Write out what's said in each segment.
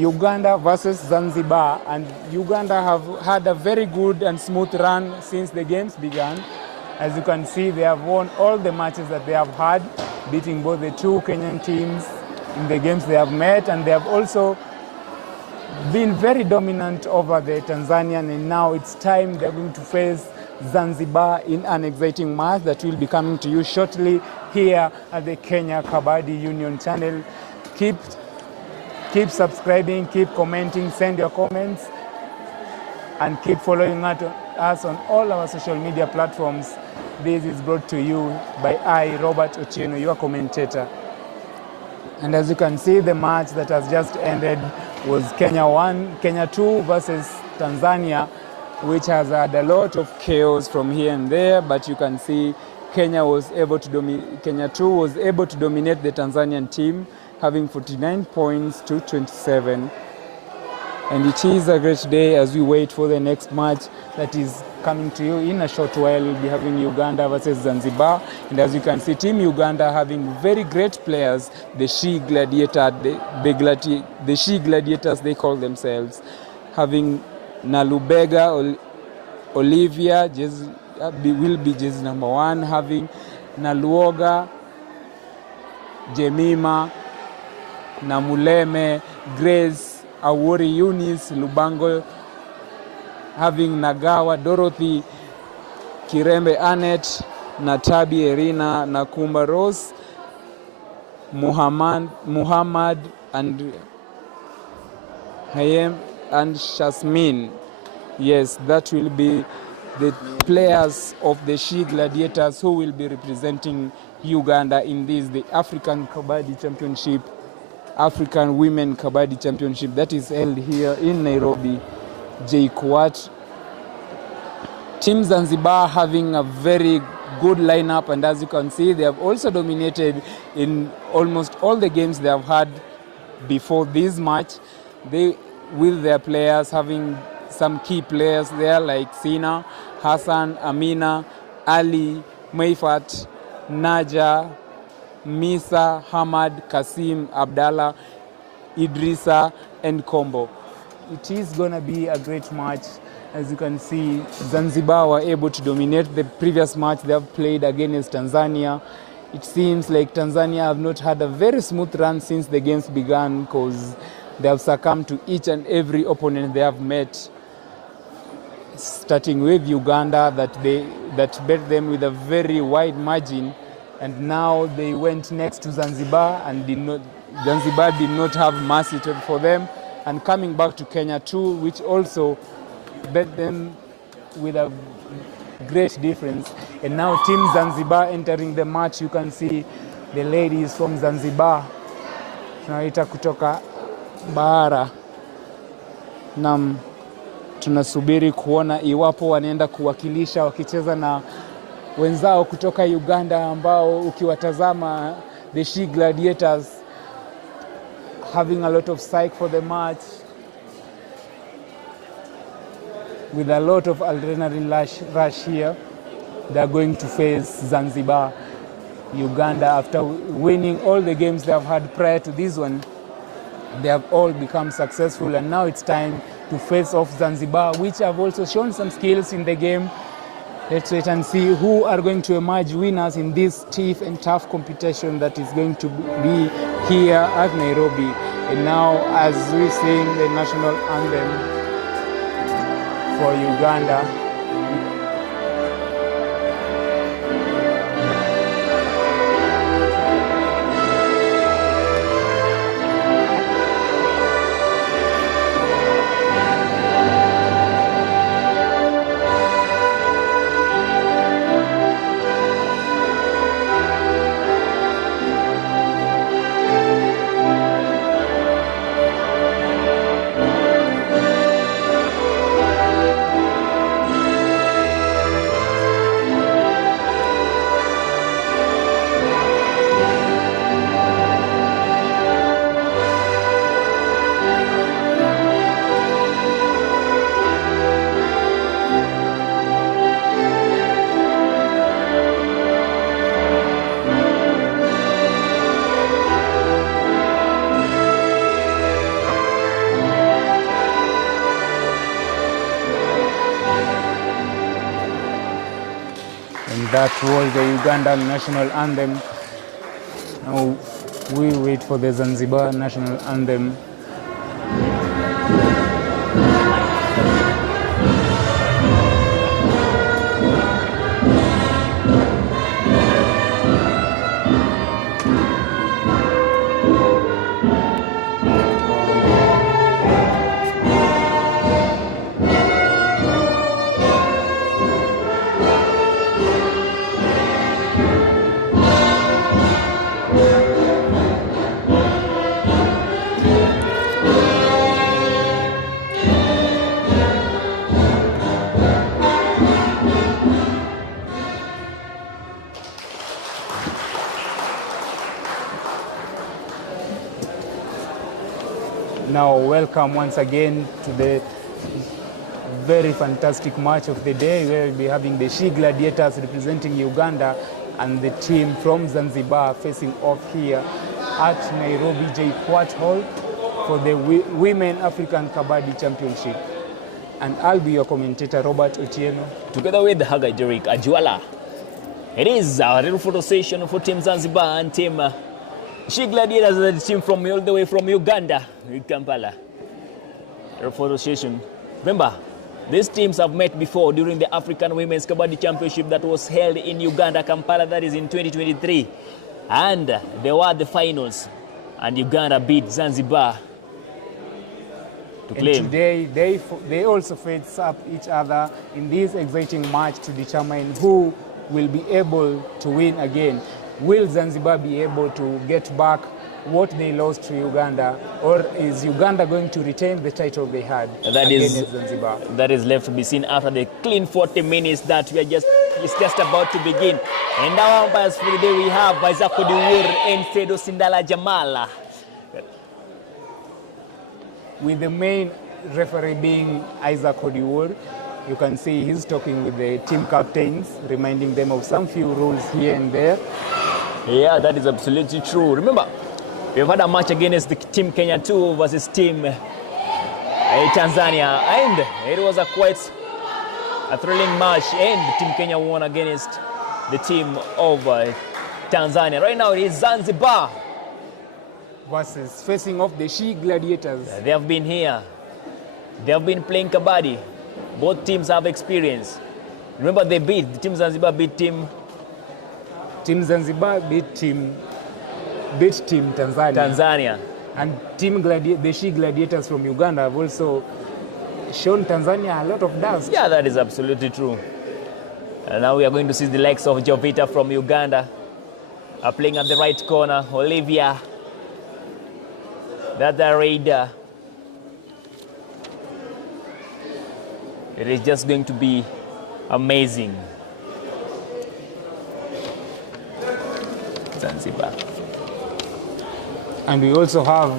Uganda versus Zanzibar, and Uganda have had a very good and smooth run since the games began. As you can see, they have won all the matches that they have had, beating both the two Kenyan teams in the games they have met, and they have also been very dominant over the Tanzanian, and now it's time they're going to face Zanzibar in an exciting match that will be coming to you shortly here at the Kenya Kabaddi Union channel. Keep subscribing, keep commenting, send your comments, and keep following us on all our social media platforms. This is brought to you by I, Robert Ochieno, your commentator. And as you can see, the match that has just ended was Kenya 2 versus Tanzania, which has had a lot of chaos from here and there, but you can see Kenya 2 was able to dominate the Tanzanian team, having 49 points to 27. And it is a great day as we wait for the next match that is coming to you in a short while. We'll be having Uganda versus Zanzibar. And as you can see, Team Uganda having very great players, the She Gladiators, they call themselves, having Nalubega Olivia, will be jersey number 1, having Naluoga, Jemima, Namuleme, Grace, Awori Eunice, Lubango, having Nagawa, Dorothy, Kirembe Annette, Natabi Erina, Nakumba Rose, Muhammad and Hayem and Shasmin. Yes, that will be the players of the She Gladiators who will be representing Uganda in the African Kabaddi Championship, African Women Kabaddi Championship that is held here in Nairobi, JKUAT. Team Zanzibar having a very good lineup, and as you can see, they have also dominated in almost all the games they have had before this match. They, with their players, having some key players there like Sina, Hassan, Amina, Ali, Meifat, Naja, Misa, Hamad, Kasim, Abdallah, Idrisa, and Kombo. It is going to be a great match. As you can see, Zanzibar were able to dominate the previous match they have played against Tanzania. It seems like Tanzania have not had a very smooth run since the games began, because they have succumbed to each and every opponent they have met, starting with Uganda that beat them with a very wide margin, and now they went next to Zanzibar and Zanzibar did not have mercy for them, and coming back to Kenya 2, which also beat them with a great difference. And now Team Zanzibar entering the match. You can see the ladies from Zanzibar, tunaita kutoka bara. Nam, tunasubiri kuona iwapo wanaenda kuwakilisha wakicheza na wenzao kutoka Uganda, ambao ukiwatazama the She Gladiators having a lot of psych for the match, with a lot of adrenaline rush here. They are going to face Zanzibar. Uganda, after winning all the games they have had prior to this one, they have all become successful, and now it's time to face off Zanzibar, which have also shown some skills in the game. Let's wait and see who are going to emerge winners in this stiff and tough competition that is going to be here at Nairobi. And now, as we sing the national anthem for Uganda, That was the Ugandan national anthem. Now we wait for the Zanzibar national anthem. Now, welcome once again to the very fantastic match of the day, where we'll be having the She Gladiators representing Uganda and the team from Zanzibar facing off here at Nairobi JKUAT Hall for the Women African Kabaddi Championship. And I'll be your commentator, Robert Otieno. Together with Hagai Derek Ajuala. It is our little photo session for Team Zanzibar and Team She Gladiators, the team from all the way from Uganda, in Kampala. A photo session. Remember, these teams have met before during the African Women's Kabaddi Championship that was held in Uganda, Kampala, that is in 2023. And they were the finals. And Uganda beat Zanzibar to claim. And today, they also face up each other in this exciting match to determine who will be able to win again. Will Zanzibar be able to get back what they lost to Uganda, or is Uganda going to retain the title they had against Zanzibar? That is left to be seen after the clean 40 minutes that we are just about to begin. And our umpires for the day we have Isaac Odiwur and Fedo Sindala Jamala, with the main referee being Isaac Odiwur. You can see he's talking with the team captains, reminding them of some few rules here and there. Yeah, that is absolutely true. Remember, we've had a match against the Team Kenya 2 versus Team Tanzania, and it was quite a thrilling match, and Team Kenya won against the team of Tanzania. Right now it is Zanzibar versus facing off the She Gladiators. They have been here. They have been playing Kabaddi. Both teams have experience. Remember, they beat, the Team Zanzibar beat Team Zanzibar beat Team Tanzania. And the She Gladiators from Uganda have also shown Tanzania a lot of dust. Yeah, that is absolutely true. And now we are going to see the likes of Jovita from Uganda playing at the right corner. Olivia, that Raider. It is just going to be amazing. Zanzibar. And we also have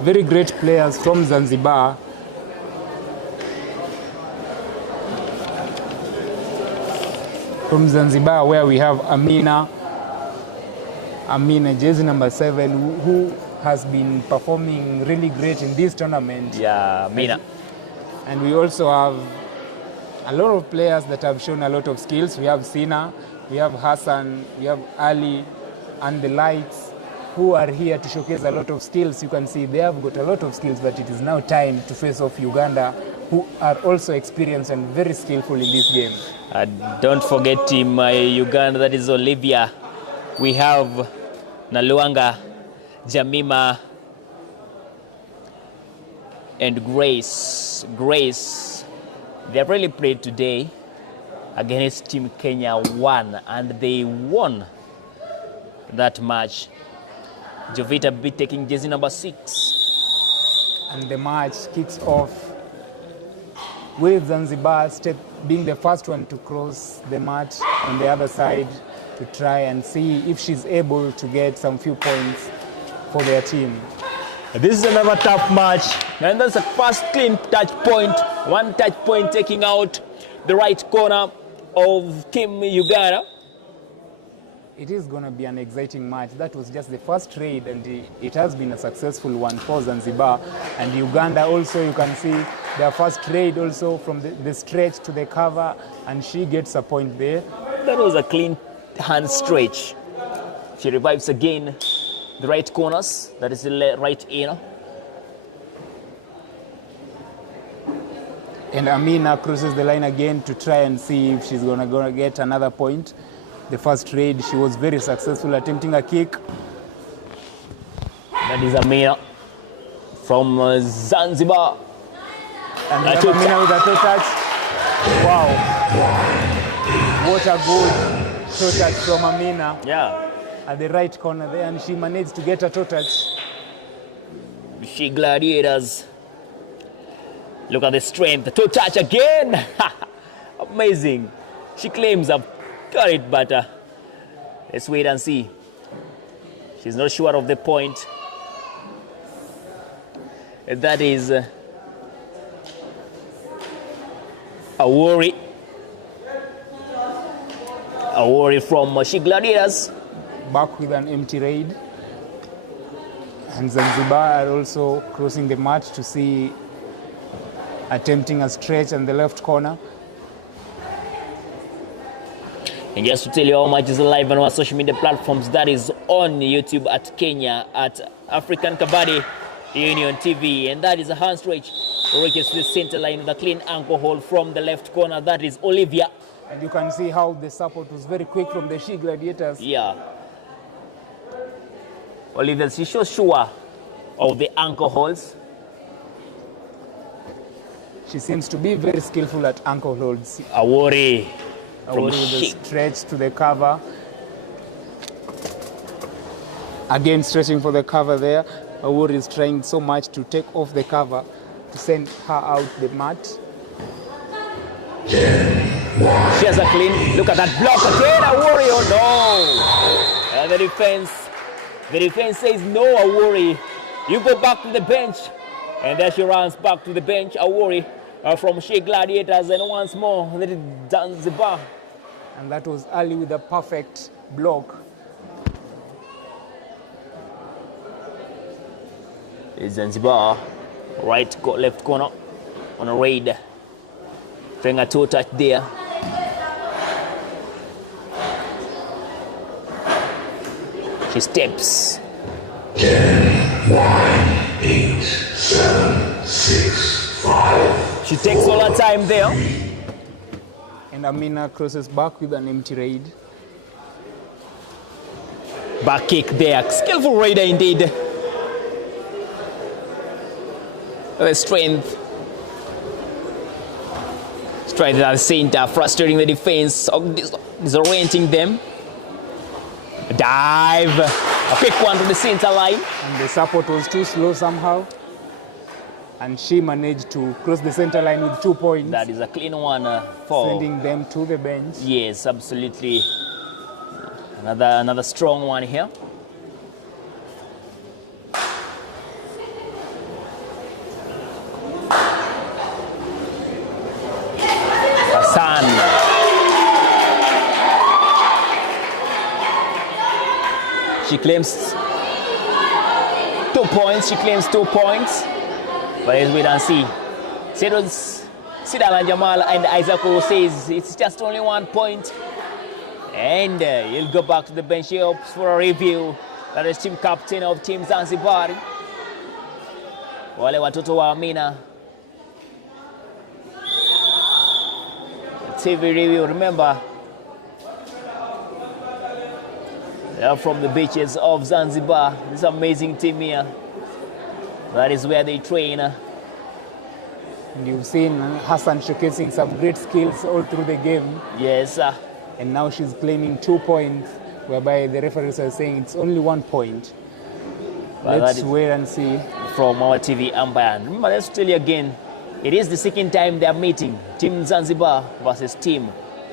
very great players from Zanzibar. From Zanzibar, where we have Amina, jersey number 7, who has been performing really great in this tournament. Yeah, Amina. And we also have a lot of players that have shown a lot of skills. We have Sina, we have Hassan, we have Ali, and the lights, who are here to showcase a lot of skills. You can see they have got a lot of skills, but it is now time to face off Uganda, who are also experienced and very skillful in this game. Don't forget Team Uganda, that is Olivia. We have Naluanga, Jamima, and Grace. They have really played today against Team Kenya 1, and they won that match. Jovita be taking jersey number 6. And the match kicks off with Zanzibar being the first one to cross the mat on the other side to try and see if she's able to get some few points for their team. This is another tough match, and that's the first clean touch point. One touch point taking out the right corner of Team Uganda. It is going to be an exciting match. That was just the first raid, and it has been a successful one for Zanzibar. And Uganda also, you can see their first raid also from the stretch to the cover, and she gets a point there. That was a clean hand stretch. She revives again the right corners. That is the right inner. And Amina crosses the line again to try and see if she's gonna get another point. The first raid, she was very successful attempting a kick. That is Amina from Zanzibar. And Amina with a toe touch. Wow. What a good toe touch from Amina. Yeah. At the right corner there, and she managed to get a toe touch. She Gladiators. Look at the strength. The toe touch again. Amazing. She claims I've got it, but let's wait and see. She's not sure of the point. That is a worry. A worry from She Gladiators. Back with an empty raid. And Zanzibar are also crossing the mat to see, attempting a stretch on the left corner. And just to tell you how much is live on our social media platforms, that is on YouTube at Kenya at African Kabaddi Union TV. And that is a hand stretch. Reaches the center line with a clean ankle hold from the left corner. That is Olivia. And you can see how the support was very quick from the She Gladiators. Yeah. Olivia, she's so sure of the ankle holds. She seems to be very skillful at ankle holds. A worry. With the stretch to the cover. Again stretching for the cover there. Awori is trying so much to take off the cover to send her out the mat. She has a clean. Look at that block again. Awori, oh no. And the defense says no, Awori. You go back to the bench. And there she runs back to the bench. Awori from She Gladiators, and once more that is Zanzibar. And that was Ali with a perfect block. Zanzibar, left corner on a raid. Trying a toe touch there. She steps. 10, 9, 8, 7, 6, 5. She takes all her time there. And Amina crosses back with an empty raid. Back kick there. Skillful raider indeed. The strength. Strength at the center, frustrating the defense, disorienting them. Dive. A quick one to the center line. And the support was too slow somehow. And she managed to cross the center line with 2 points. That is a clean one for sending them to the bench. Yes, absolutely. Another strong one here. Hassan. She claims 2 points. She claims 2 points. But as we don't see, Sidala Jamal and Isaac says it's just only 1 point. And he'll go back to the bench. He hopes for a review. That is team captain of Team Zanzibar. Wale watoto wa Amina. TV review, remember, they are from the beaches of Zanzibar. This amazing team here. That is where they train. And you've seen Hassan showcasing some great skills all through the game. Yes. And now she's claiming 2 points, whereby the referees are saying it's only 1 point. Well, let's wait and see. From our TV umpire. Remember, let's tell you again, it is the second time they are meeting. Team Zanzibar versus Team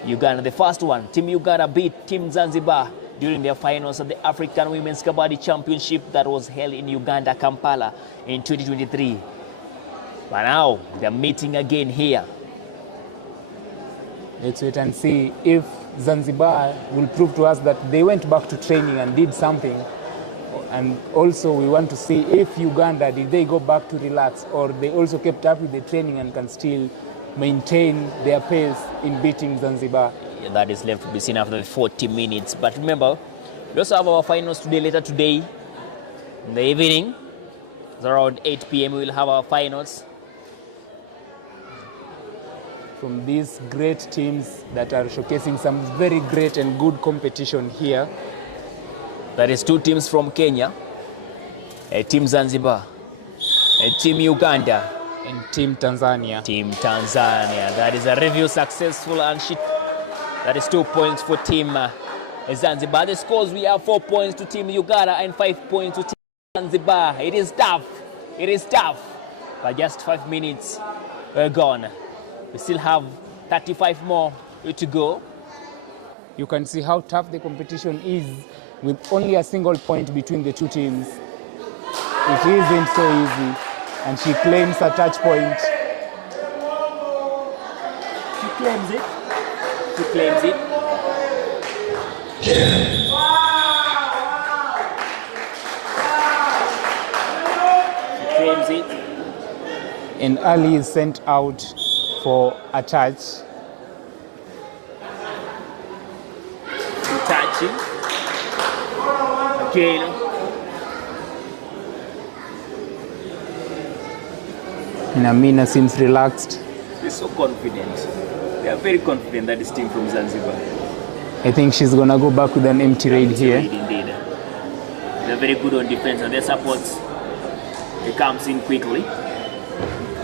Uganda. The first one, Team Uganda beat Team Zanzibar during their finals of the African Women's Kabaddi Championship that was held in Uganda, Kampala in 2023. But now they're meeting again here. Let's wait and see if Zanzibar will prove to us that they went back to training and did something. And also we want to see if Uganda, did they go back to relax, or they also kept up with the training and can still maintain their pace in beating Zanzibar that is left to be seen after the 40 minutes. But remember, we also have our finals today, later today in the evening. It's around 8 p.m. we will have our finals. From these great teams that are showcasing some very great and good competition here. That is 2 teams from Kenya, a Team Zanzibar, a Team Uganda, and Team Tanzania. Team Tanzania. That is a review successful, and that is 2 points for Team Zanzibar. The scores, we have 4 points to Team Uganda and 5 points to Team Zanzibar. It is tough. It is tough. But just 5 minutes gone. We still have 35 more to go. You can see how tough the competition is with only a single point between the 2 teams. It isn't so easy. And she claims a touch point. She claims it. She claims it. She claims it. And Ali is sent out for a touch. Touching. Again. And Amina seems relaxed. They're so confident. They are very confident that this team from Zanzibar. I think she's going to go back with an empty raid here. Indeed. They're very good on defense, and their supports, it comes in quickly.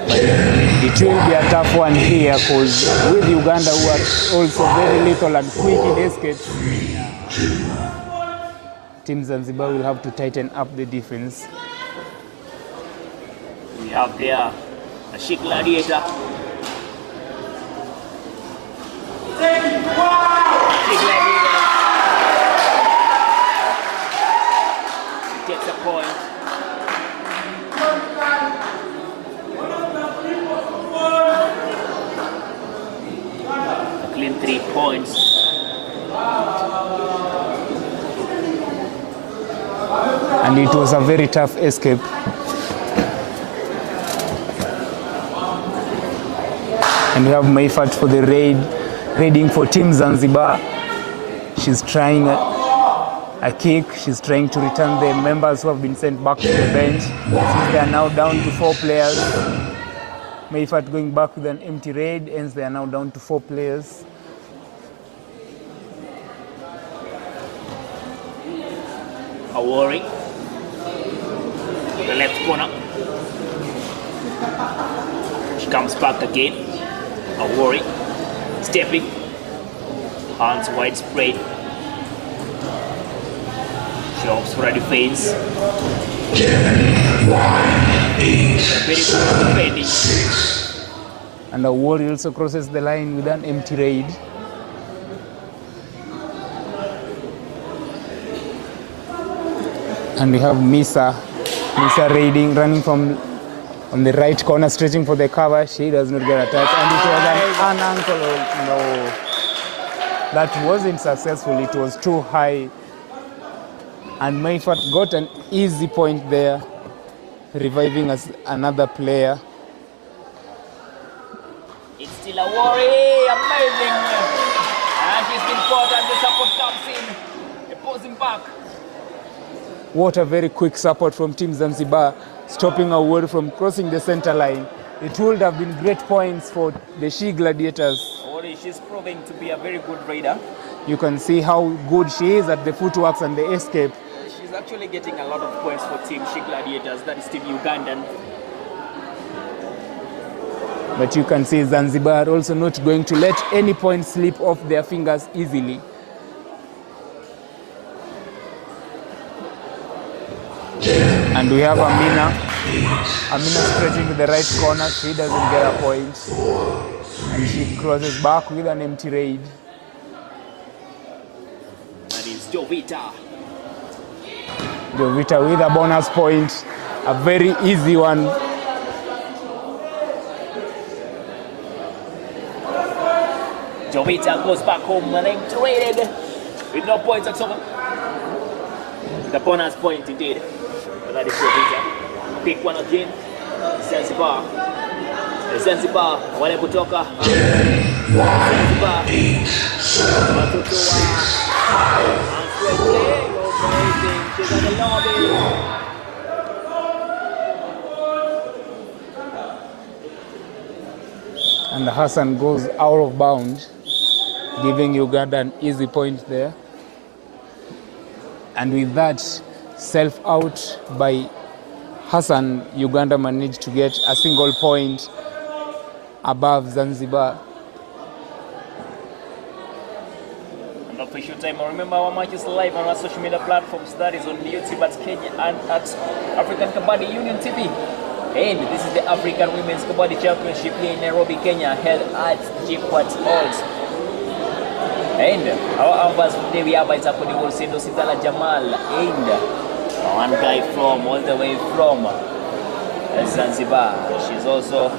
But it will be a tough one here because with Uganda, who are also very lethal and quick in escape, Team Zanzibar will have to tighten up the defense. We have there a Sheikh Gladiator. Sheikh Gladiator gets a point. A clean 3 points. And it was a very tough escape. And we have Maifat for the raiding for Team Zanzibar. She's trying a kick. She's trying to return the members who have been sent back to the bench. Since they are now down to 4 players. Maifat going back with an empty raid, and they are now down to 4 players. A worry. The left corner. She comes back again. A worry. Stepping. Hands widespread. She opts for a defense. 10, 9, 8, Very good defending. 6. And the warrior also crosses the line with an empty raid. And we have Misa raiding, running from on the right corner, stretching for the cover. She does not get a touch, and it was an ankle. No, that wasn't successful. It was too high, and Maifat got an easy point there, reviving as another player. It's still a worry. Amazing. And he's been caught, and the support comes in. They pulls him back. What a very quick support from Team Zanzibar, stopping a word from crossing the center line. It would have been great points for the She Gladiators. She's proving to be a very good raider. You can see how good she is at the footworks and the escape. She's actually getting a lot of points for Team She Gladiators. That is Team Ugandan. But you can see Zanzibar are also not going to let any point slip off their fingers easily. And we have Amina stretching to the right corner. She doesn't get a point. And she crosses back with an empty raid. That is Jovita. Jovita with a bonus point. A very easy one. Jovita goes back home and empty raided with no points at all. The bonus point indeed. But that is Jovita. Pick one again. Zanzibar. Zanzibar wale kutoka 10, 9, Zanzibar 8, She's on the lobby. And Hassan goes out of bounds, giving Uganda an easy point there. And with that self out by Hassan, Uganda managed to get a single point above Zanzibar. And official time. Remember, our match is live on our social media platforms. That is on YouTube at Kenya and at African Kabaddi Union TV. And this is the African Women's Kabaddi Championship here in Nairobi, Kenya, held at JKUAT Halls. And our ambassador today we have is Akodi Sendo Sidala Jamal, and one guy from all the way from Zanzibar. She's also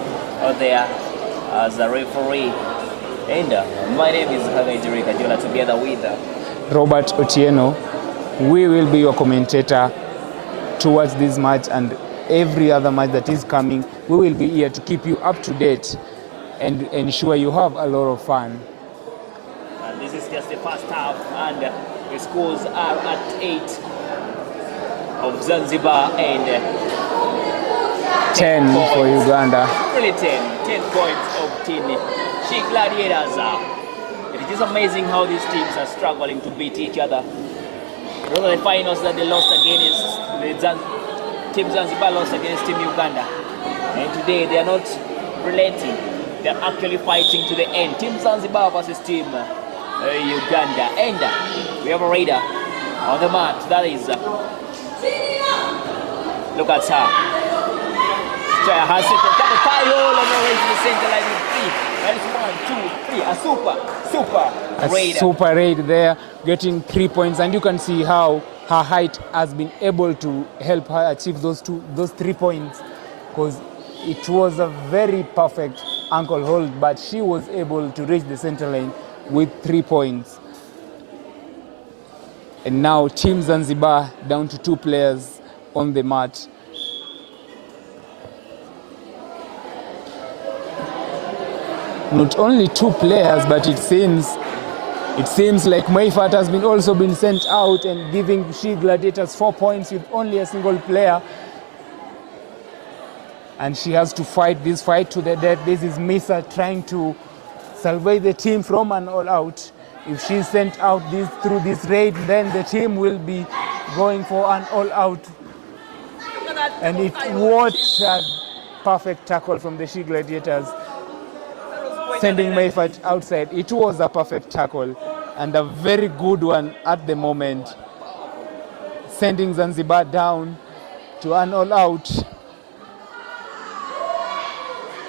out there as a referee. And my name is Hagai Jerika Jola, together with Robert Otieno. We will be your commentator towards this match and every other match that is coming. We will be here to keep you up to date and ensure you have a lot of fun. And this is just the first half, and the scores are at 8 of Zanzibar and 10 for Uganda. Really 10 points of Team She Gladiators. It is amazing how these teams are struggling to beat each other. Those are the finals that they lost against Team Zanzibar lost against Team Uganda. And today they are not relenting. They are actually fighting to the end. Team Zanzibar versus Team Uganda. And we have a raider on the mat. That is, look at her. Has set a double tie hole and raising the center line with 3. That is 1, 2, 3. A raider. Super raid there, getting 3 points. And you can see how her height has been able to help her achieve those 3 points, because it was a very perfect ankle hold, but she was able to reach the center line with 3 points. And now Team Zanzibar down to 2 players on the mat. Not only 2 players, but it seems like Meifat has also been sent out and giving She Gladiators 4 points with only a single player. And she has to fight this fight to the death. This is Misa trying to salvage the team from an all-out. If she's sent out through this raid, then the team will be going for an all-out. And what a perfect tackle from the She Gladiators, sending Meifat outside. It was a perfect tackle and a very good one at the moment, sending Zanzibar down to an all-out.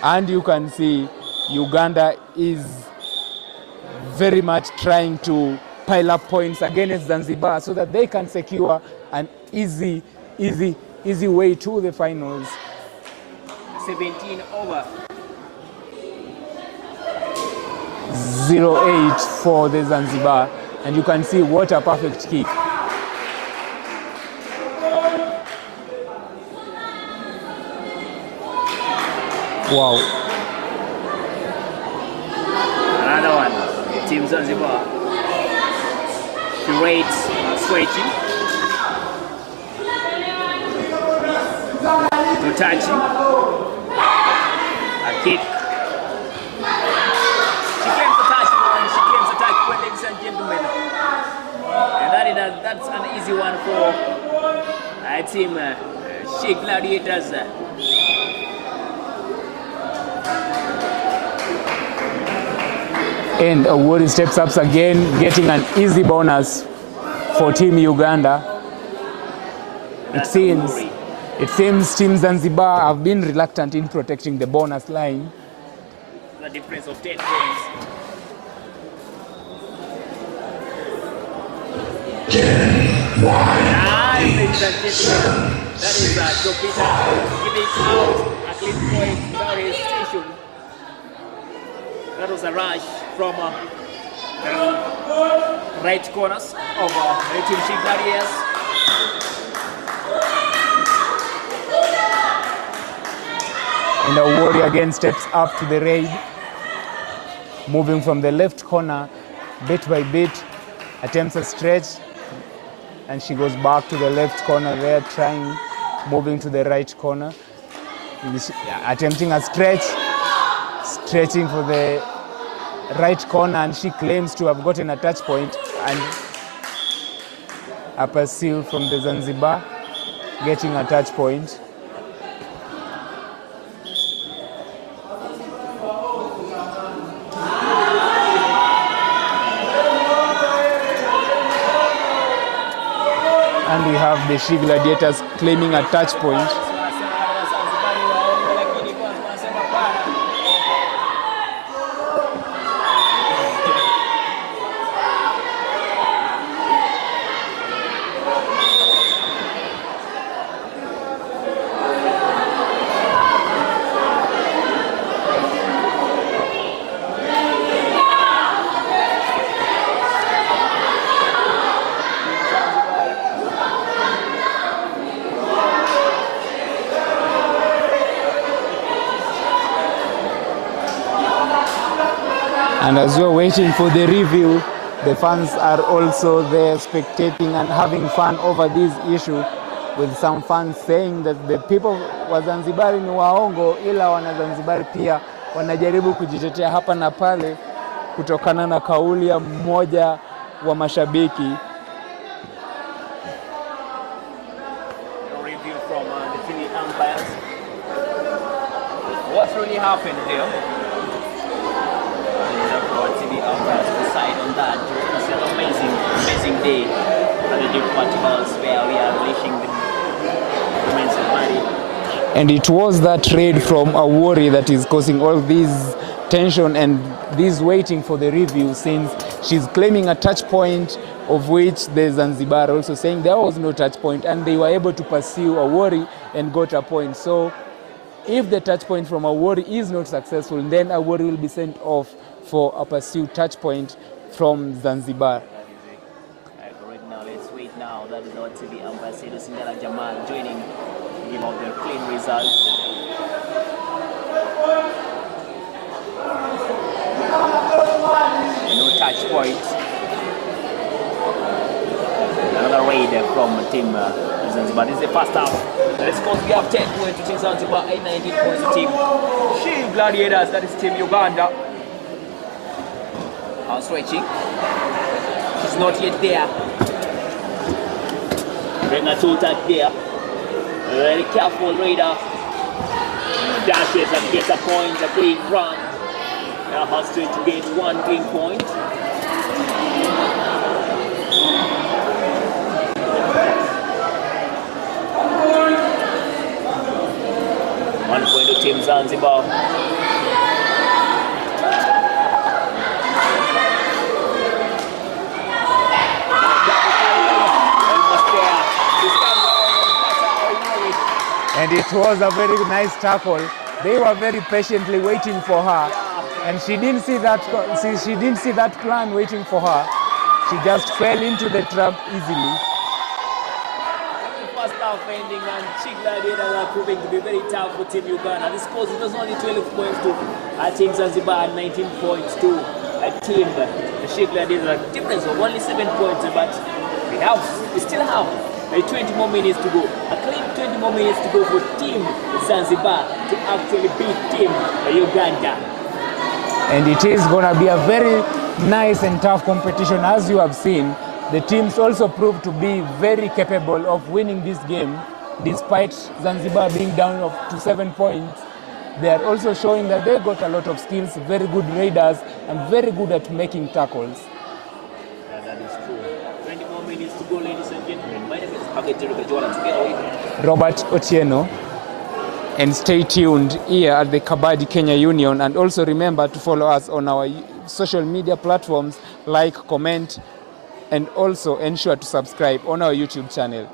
And you can see Uganda is very much trying to pile up points against Zanzibar so that they can secure an easy way to the finals. 17 over. 0-8 for the Zanzibar, and you can see what a perfect kick. Wow. Another one. Team Zanzibar. Great switching. No touching. A kick. Ladies and gentlemen, and that's an easy one for Team She Gladiators. And Awori steps up again, getting an easy bonus for Team Uganda. It seems Team Zanzibar have been reluctant in protecting the bonus line. The difference of 10 points. 10, 9, Ladies and gentlemen, that is Jopita giving out a clean point without hesitation. That was a rush from the right corners of the Team She Gladiators. And Awori again steps up to the raid, moving from the left corner bit by bit, attempts a stretch, and she goes back to the left corner there, moving to the right corner, attempting a stretch, stretching for the right corner, and she claims to have gotten a touch point, and a pursuit from the Zanzibar, getting a touch point. And we have the She Gladiators claiming a touch point. And as you're waiting for the review, the fans are also there spectating and having fun over this issue, with some fans saying that the people wa Zanzibar ni waongo, ila wana Zanzibar pia wanajaribu kujitetea hapa na pale kutokana na kauli ya mmoja wa mashabiki. Review from the TV umpires. What's really happened here? Decide on that. It's an amazing day at the Department Halls where we are releasing the women's Kabaddi. And it was that raid from Awori that is causing all this tension and this waiting for the review, since she's claiming a touch point, of which the Zanzibar also saying there was no touch point, and they were able to pursue Awori and got a point. So if the touch point from Awori is not successful, then Awori will be sent off for a pursued touch point from Zanzibar. Correct. Now let's wait now. That is our TV ambassador Singala Jamal joining to give out their clean result. No touch point. Another raid from Team Zanzibar. This is the first half. Let's go. We have 10 points to Team Zanzibar, 19 points to Team She Gladiators. That is Team Uganda. Stretching. She's not yet there. Bring her to attack there. Very careful raider. Dashes and gets a point, a clean run. Now has to get one clean point. One point to Team Zanzibar. And it was a very nice tackle. They were very patiently waiting for her, and she didn't see that plan waiting for her. She just fell into the trap easily. First half ending, and She Gladiators are proving to be very tough for Team Uganda. This scores it was only 12 points to Team Zanzibar and 19 points to Team She Gladiators. A difference of only 7 points, but we still have 20 more minutes to go. A clean 20 more minutes to go for Team Zanzibar to actually beat Team Uganda. And it is going to be a very nice and tough competition. As you have seen, the teams also proved to be very capable of winning this game, despite Zanzibar being down to 7 points. They are also showing that they got a lot of skills, very good raiders, and very good at making tackles. That is true. 20 more minutes to go, ladies and gentlemen. My name is Robert Otieno, and stay tuned here at the Kabaddi Kenya Union, and also remember to follow us on our social media platforms, like, comment, and also ensure to subscribe on our YouTube channel.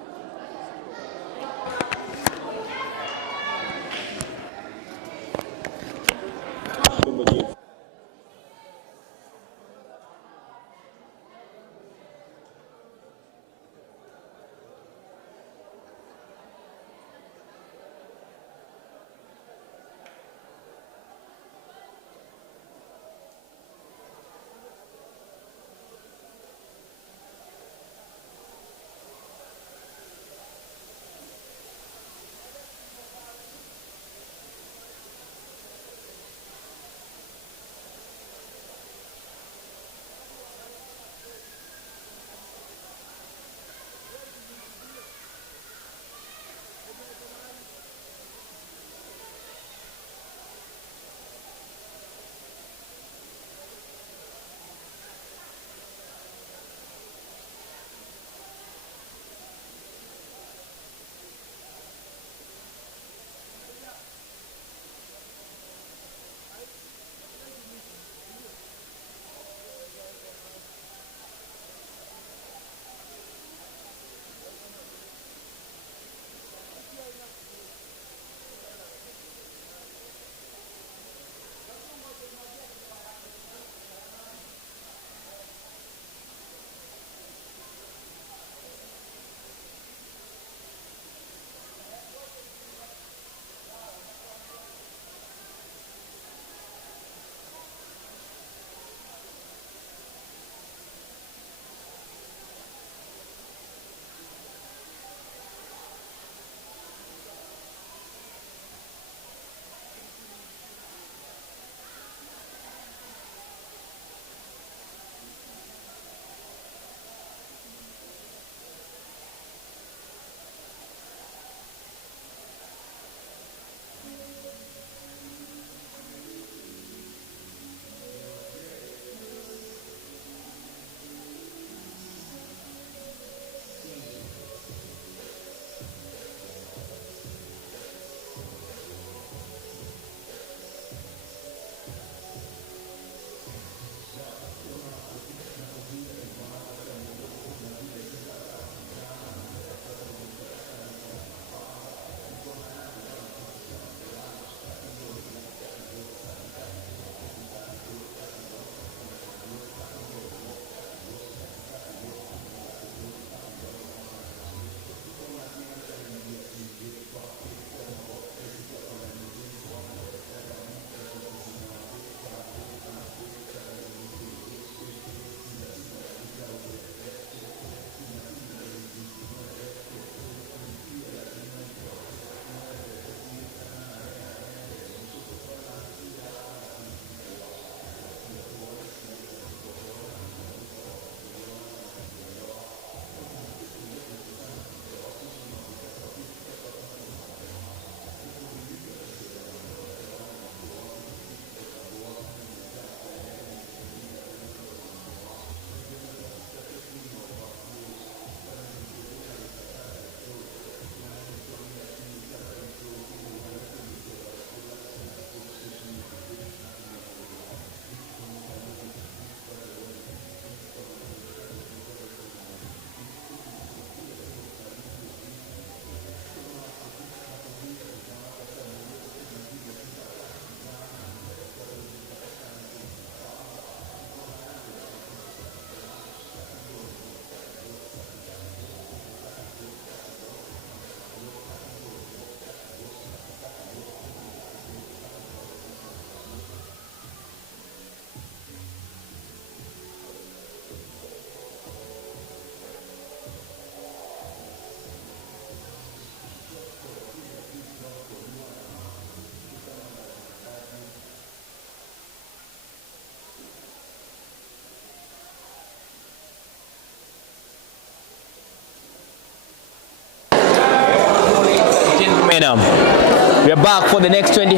back for the next 20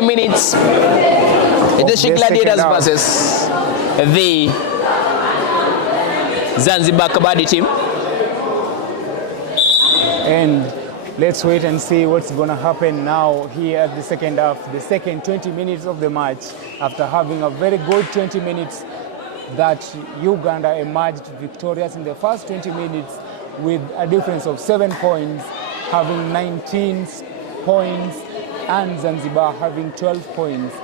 minutes. The She Gladiators versus the Zanzibar Kabaddi team. And let's wait and see what's going to happen now here at the second half, the second 20 minutes of the match. After having a very good 20 minutes, that Uganda emerged victorious in the first 20 minutes with a difference of 7 points, having 19 points, and Zanzibar having 12 points.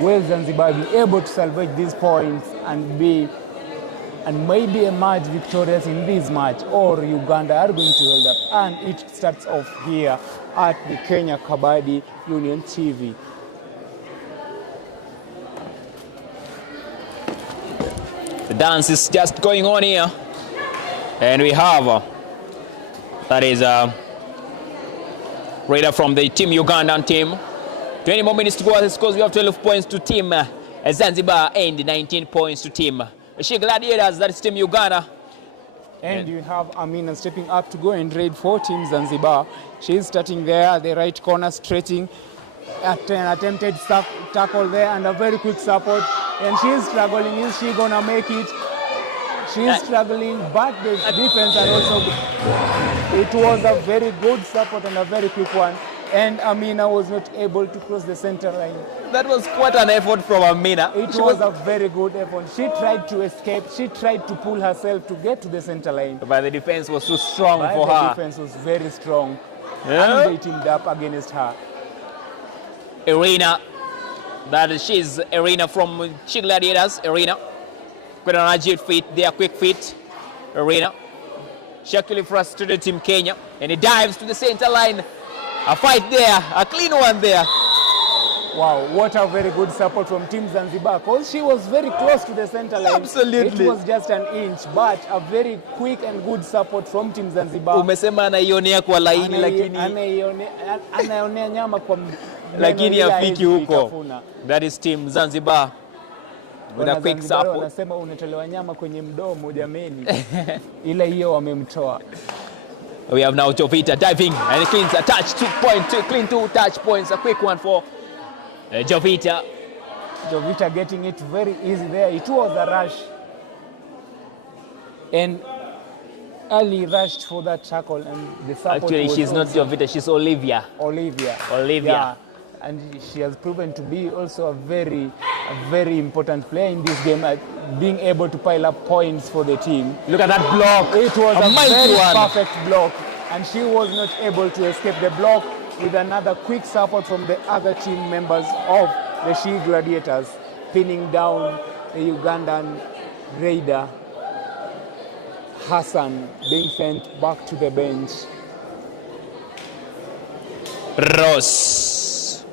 Will Zanzibar be able to salvage these points and maybe emerge victorious in this match, or Uganda are going to hold up? And it starts off here at the Kenya Kabaddi Union TV. The dance is just going on here, and we have that is Raider from the team Ugandan team. 20 more minutes to go. As scores, we have 12 points to team Zanzibar and 19 points to team She Gladiators, that is team Uganda. And you have Amina stepping up to go and raid for team Zanzibar. She's starting there at the right corner, stretching at an attempted tackle there and a very quick support. And she's struggling. Is she gonna make it? She's struggling, but the defense are also good. It was a very good support and a very quick one. And Amina was not able to cross the center line. That was quite an effort from Amina. It was a very good effort. She tried to escape. She tried to pull herself to get to the center line. But the defense was too strong for her. The defense was very strong. Yeah. And they teamed up against her. Irina, she's Irina from She Gladiators. Irina, quick on agile feet, they are quick feet. Irina, she actually frustrated Team Kenya, and he dives to the center line. A fight there, a clean one there. Wow, what a very good support from Team Zanzibar, because she was very close to the center line. Absolutely. It was just an inch, but a very quick and good support from Team Zanzibar. Umesema anaionea kwa laini lakini anaionea nyama kwa lakini hafiki huko. That is Team Zanzibar with a quick support. Wanasema unatolewa nyama kwenye mdomo jameni. Ile hiyo wamemtoa. We have now Jovita diving and cleans a touch, 2 points, clean 2 touch points, a quick one for Jovita. Jovita getting it very easy there. It was a rush. And Ali rushed for that tackle, and the support. Actually, she's not Jovita, she's Olivia. Olivia. Yeah. And she has proven to be also a very important player in this game, at being able to pile up points for the team. Look at that block. It was a very one. perfect block, and she was not able to escape the block with another quick support from the other team members of the She Gladiators, pinning down the Ugandan raider Hassan, being sent back to the bench. Ross.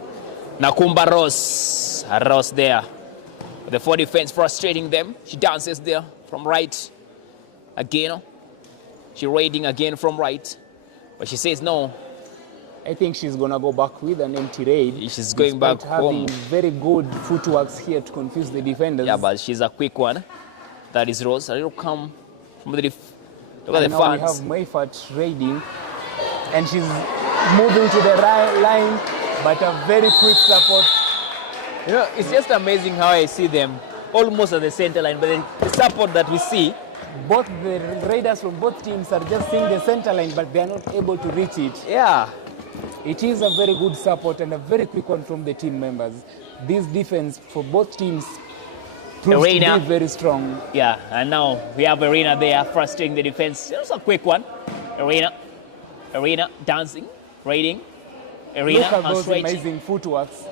Nakumba Ross. Ross there. The 4 defense frustrating them. She dances there from right. Again. She raiding again from right. But she says no. I think she's going to go back with an empty raid. She's going back home. Having very good footworks here to confuse the defenders. Yeah, but she's a quick one. That is Rose. A little come from the look at the now fans. We have Mayfat raiding, and she's moving to the right line, but a very quick support. You know, it's just amazing how I see them almost at the center line, but then the support that we see. Both the raiders from both teams are just seeing the center line, but they are not able to reach it. Yeah. It is a very good support and a very quick one from the team members. This defense for both teams proves to be very strong. Yeah, and now we have Irina there frustrating the defense. Just a quick one. Irina dancing, raiding. Irina look at those amazing footworks,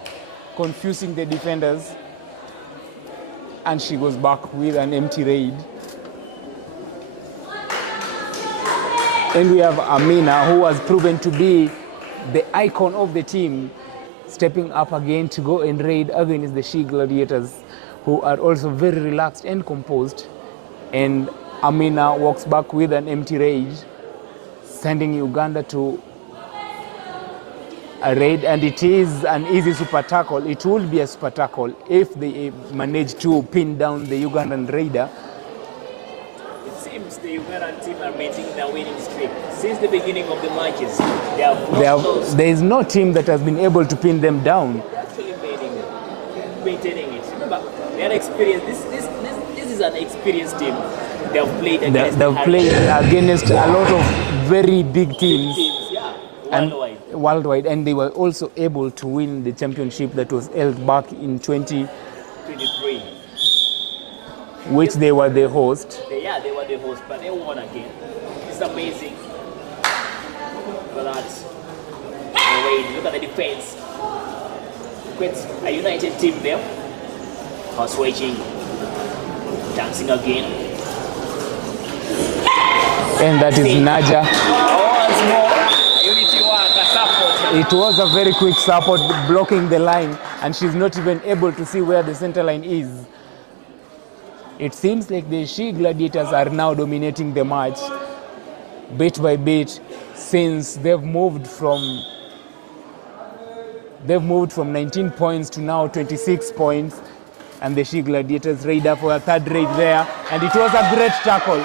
confusing the defenders. And she goes back with an empty raid. And we have Amina, who has proven to be the icon of the team, stepping up again to go and raid against the She Gladiators, who are also very relaxed and composed. And Amina walks back with an empty raid, sending Uganda to a raid, and it is an easy super tackle. It will be a super tackle if they manage to pin down the Ugandan raider. seems the Ugandan team are maintaining their winning streak. Since the beginning of the matches, they have not lost. There is no team that has been able to pin them down. They're actually maintaining it. Remember, they are experienced. This is an experienced team. They have played against Against a lot of very big teams. Worldwide. And they were also able to win the championship that was held back in 2023. Which they were the host. They were the host, but they won again. It's amazing. Look at that. Wait, look at the defense. Quite a united team there. Switching. Dancing again. And that is Naja. Once more. Unity work, a support. It was a very quick support blocking the line, and she's not even able to see where the center line is. It seems like the She Gladiators are now dominating the match bit by bit, since they've moved from 19 points to now 26 points, and the She Gladiators raid up for a third raid there, and it was a great tackle.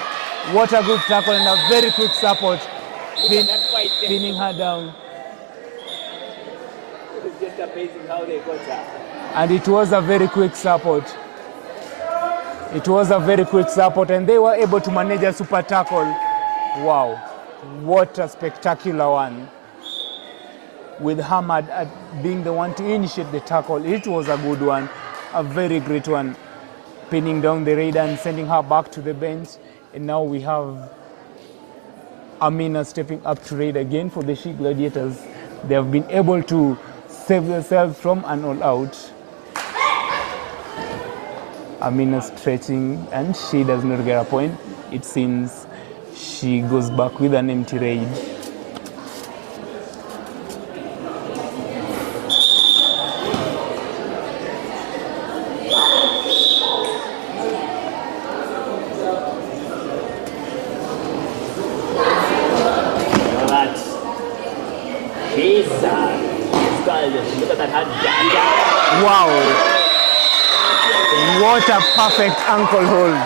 What a good tackle and a very quick support, pinning her down. It's just amazing how they got her. And it was a very quick support. It was a very quick support, and they were able to manage a super tackle. Wow, what a spectacular one. With Hamad being the one to initiate the tackle, it was a good one, a very great one. Pinning down the raider and sending her back to the bench. And now we have Amina stepping up to raid again for the She Gladiators. They have been able to save themselves from an all-out. Amina stretching, and she does not get a point. It seems she goes back with an empty raid. Look at that hand. Wow. What a perfect ankle hold.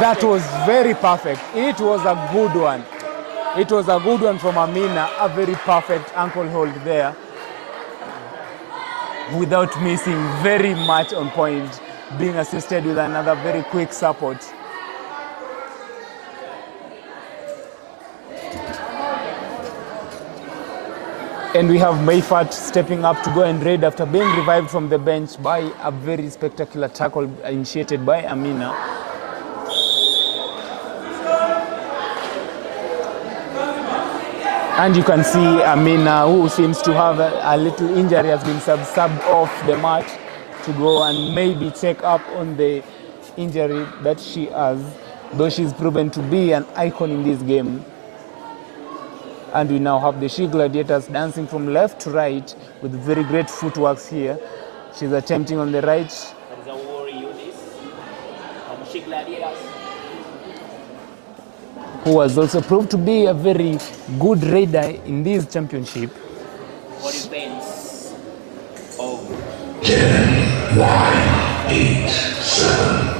That was very perfect. It was a good one. It was a good one from Amina, a very perfect ankle hold there. Without missing, very much on point, being assisted with another very quick support. And we have Mayfat stepping up to go and raid after being revived from the bench by a very spectacular tackle initiated by Amina. And you can see Amina, who seems to have a little injury, has been subbed off the match to go and maybe check up on the injury that she has, though she's proven to be an icon in this game. And we now have the She Gladiators dancing from left to right with very great footworks here. She's attempting on the right. That is a warrior unit from She Gladiators, who has also proved to be a very good raider in this championship. For defense of 10, 9, 8, 7.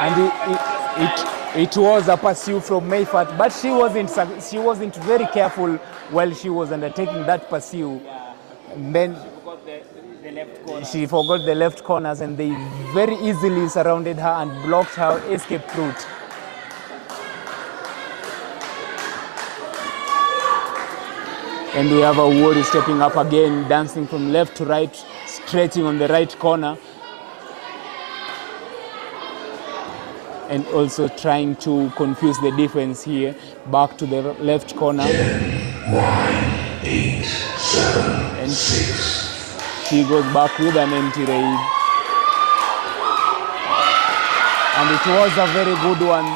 And it was a pursuit from Mayfat, but she wasn't very careful while she was undertaking that pursuit. And then she forgot the left corners, and they very easily surrounded her and blocked her escape route. And we have a warrior stepping up again, dancing from left to right, stretching on the right corner. And also trying to confuse the defense here, back to the left corner. 10, 9, 8, 7, and 6. She goes back with an empty raid. And it was a very good one,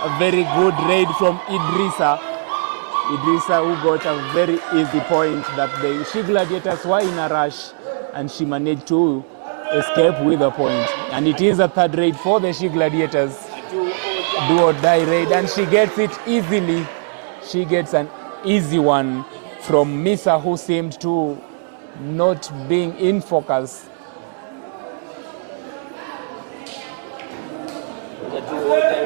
a very good raid from Idrissa. Idrissa, who got a very easy point that the She Gladiators were in a rush, and she managed to escape with a point. And it is a third raid for the She Gladiators. Do or die raid, and she gets it easily. She gets an easy one from Misa, who seemed to not being in focus. The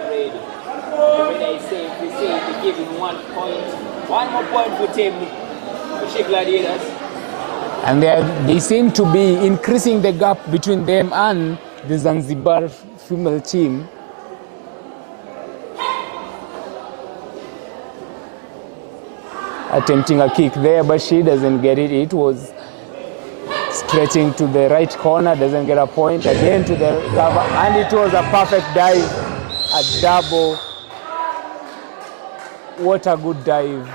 raid. The winner is safe. We say we give him 1 point. 1 more point for team She Gladiators. And they seem to be increasing the gap between them and the Zanzibar female team. Attempting a kick there, but she doesn't get it. It was stretching to the right corner, doesn't get a point. Again to the cover, and it was a perfect dive, a double. What a good dive,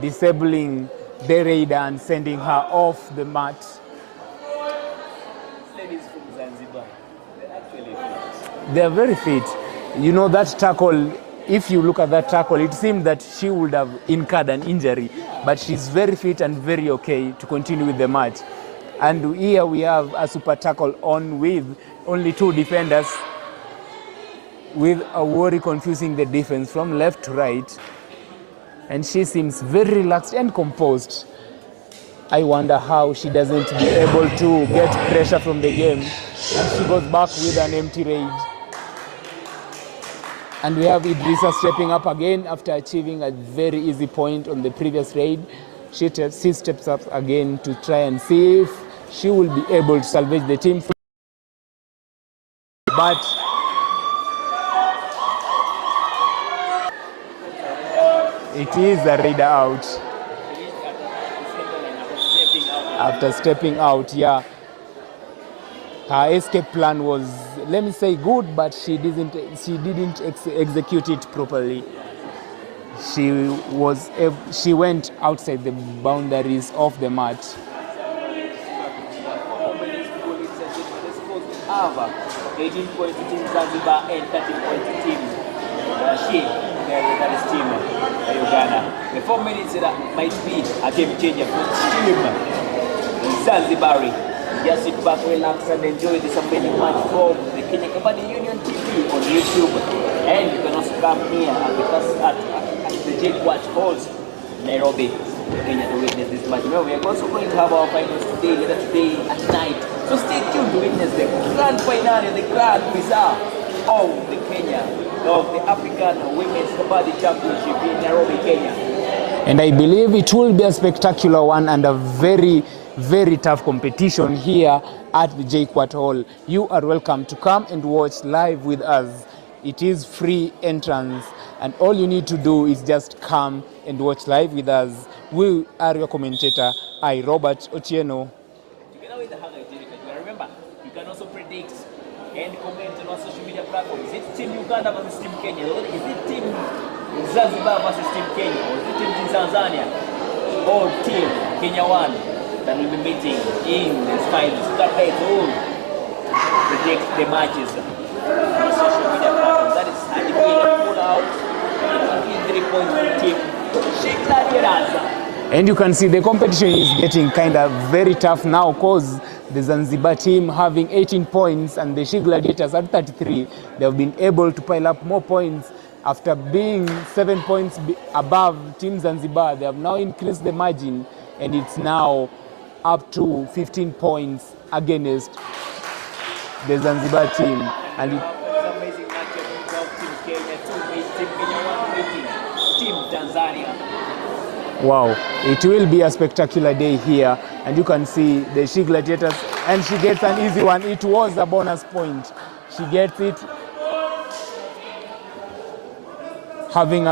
disabling the raider and sending her off the mat. Ladies from Zanzibar, they're actually fit. They're very fit. You know, that tackle, if you look at that tackle, it seemed that she would have incurred an injury, but she's very fit and very okay to continue with the match. And here we have a super tackle on with only 2 defenders, with a worry confusing the defense from left to right. And she seems very relaxed and composed. I wonder how she doesn't be able to get pressure from the game. And she goes back with an empty raid. And we have Idrissa stepping up again after achieving a very easy point on the previous raid. She steps up again to try and see if she will be able to salvage the team. But it is a raider out. After stepping out, yeah. Her escape plan was, let me say, good, but she didn't execute it properly. She went outside the boundaries of the match. 18 points to Team Zanzibar and 13 points to Team that is Team Uganda. The 4 minutes that might be a game changer for Team Zanzibar. Just sit back, relax, and enjoy this amazing match from the Kenya Kabaddi Union TV on YouTube. And you can also come here at the JQuat Halls, Nairobi, Kenya, to witness this match. Now, we are also going to have our finals today, later today at night. So stay tuned to witness the grand finale, the grand bizarre of the African Women's Kabaddi Championship in Nairobi, Kenya. And I believe it will be a spectacular one and a very, very tough competition here at the JQuat Hall. You are welcome to come and watch live with us. It is free entrance, and all you need to do is just come and watch live with us. We are your commentator, I, Robert Otieno. Together with the remember, you can also predict and comment on our social media platforms. Is it Team Uganda versus Team Kenya? Is it Team Zanzibar versus Team Kenya? Or is it Team Tanzania? Or Team Kenya 1 that will be meeting in the finals? You can play all predict the matches on our social media platforms. That is how you pull out 3 points for Team She Gladiators. And you can see the competition is getting kind of very tough now, because the Zanzibar team having 18 points and the She Gladiators at 33. They have been able to pile up more points after being 7 points above Team Zanzibar. They have now increased the margin, and it's now up to 15 points against the Zanzibar team. And amazing matchup of Team Kenya, Team Kenya 1 Team Tanzania. Wow, it will be a spectacular day here, and you can see the She Gladiators, and she gets an easy one. It was a bonus point. She gets it, having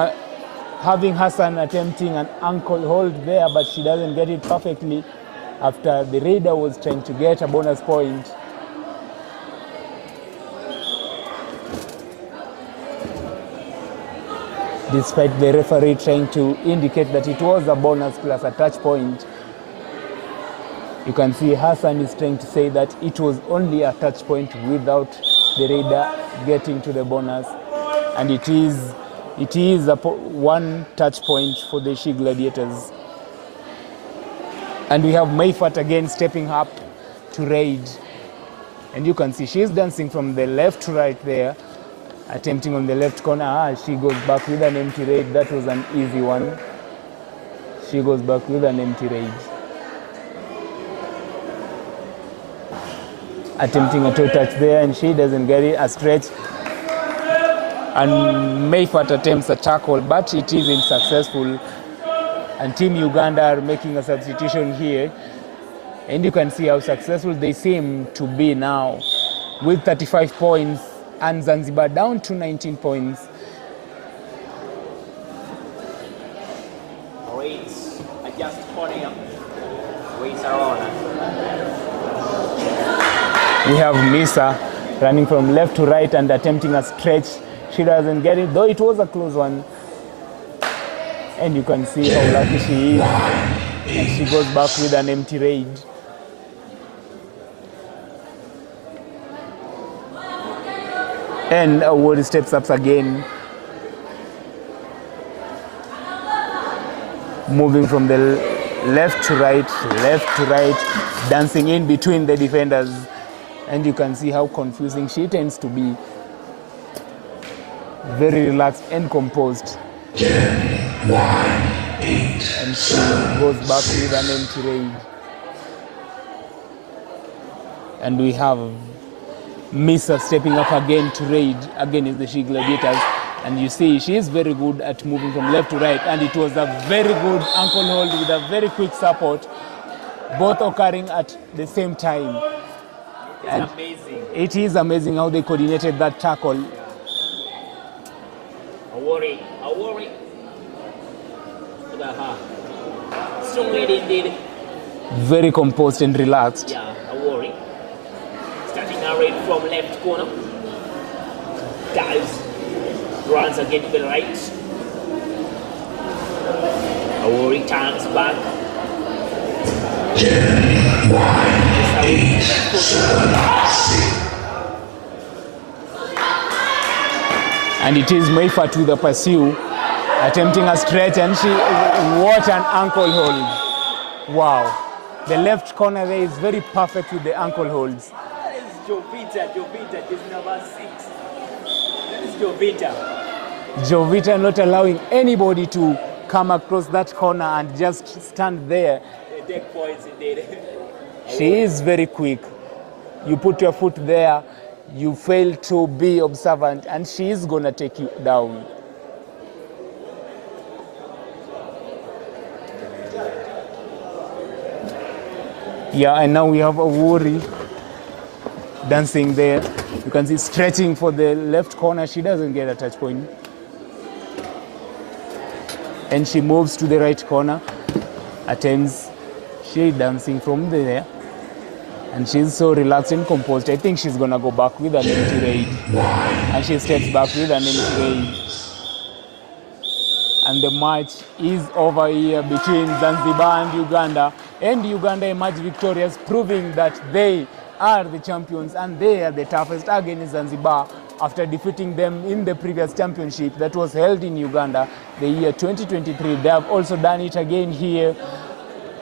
Hassan attempting an ankle hold there, but she doesn't get it perfectly after the raider was trying to get a bonus point. Despite the referee trying to indicate that it was a bonus plus a touch point. You can see Hassan is trying to say that it was only a touch point without the raider getting to the bonus. And it is a 1 touch point for the She Gladiators. And we have Mayfat again stepping up to raid. And you can see she's dancing from the left to right there. Attempting on the left corner, she goes back with an empty raid. That was an easy one. She goes back with an empty raid. attempting a toe touch there, and she doesn't get it. A stretch, and Mayfat attempts a tackle, but it isn't successful. And Team Uganda are making a substitution here, and you can see how successful they seem to be now, with 35 points and Zanzibar down to 19 points. Race adjust corner. Race around. We have Misa running from left to right and attempting a stretch. She doesn't get it, though it was a close one. And you can see how lucky she is. And she goes back with an empty raid. And Awori steps up again. Moving from the left to right, dancing in between the defenders. And you can see how confusing she tends to be. Very relaxed and composed. 10, 9, 8, And she goes back with an empty raid. And we have Misa stepping up again to raid against the She Gladiators. And you see, she is very good at moving from left to right. And it was a very good ankle hold with a very quick support, both occurring at the same time. It's amazing. It is amazing how they coordinated that tackle. Awori. Look at her. Strong lady indeed. Very composed and relaxed. Yeah, Awori. Starting her raid from left corner. Dives. Runs again to the right. Awori turns back. 10, 9, 8, 7, 6. And it is Mayfat with a pursue, attempting a stretch, and what an ankle hold. Wow. The left corner there is very perfect with the ankle holds. That is Jovita, this is number 6. That is Jovita. Jovita not allowing anybody to come across that corner and just stand there. They take points indeed. She is very quick. You put your foot there, you fail to be observant, and she is going to take you down. Yeah, and now we have Awori dancing there. You can see stretching for the left corner. She doesn't get a touch point. And she moves to the right corner, attempts. She dancing from there. And she's so relaxed and composed. I think she's going to go back with an empty raid. And she steps back with an empty raid. And the match is over here between Zanzibar and Uganda. And Uganda emerged victorious, proving that they are the champions and they are the toughest against Zanzibar after defeating them in the previous championship that was held in Uganda the year 2023. They have also done it again here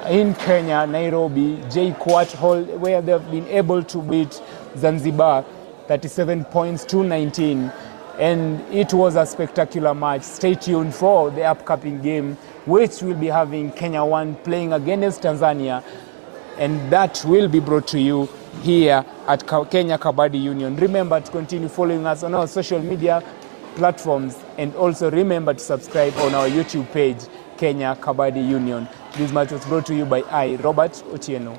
in Kenya, Nairobi, JKUAT Hall, where they have been able to beat Zanzibar 37 points to 19. And it was a spectacular match. Stay tuned for the upcoming game, which will be having Kenya 1 playing against Tanzania. And that will be brought to you here at Kenya Kabaddi Union. Remember to continue following us on our social media platforms, and also remember to subscribe on our YouTube page, Kenya Kabaddi Union. This match was brought to you by Robert Otieno.